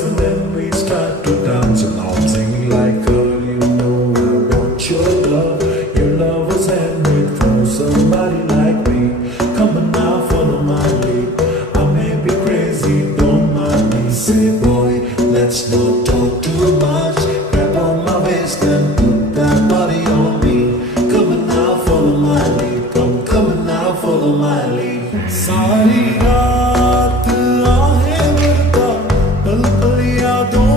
dance and then we start to dance and I'm singing like girl, you know I want your love. Your love was handmade for somebody like me. Come on now, follow my lead. I may be crazy, don't mind me. Say boy, let's not talk too much. Grab on my waist and put that body on me. Come on now, follow my lead. Come on now, follow my lead. सारी रात आहें भरता पल पल यादों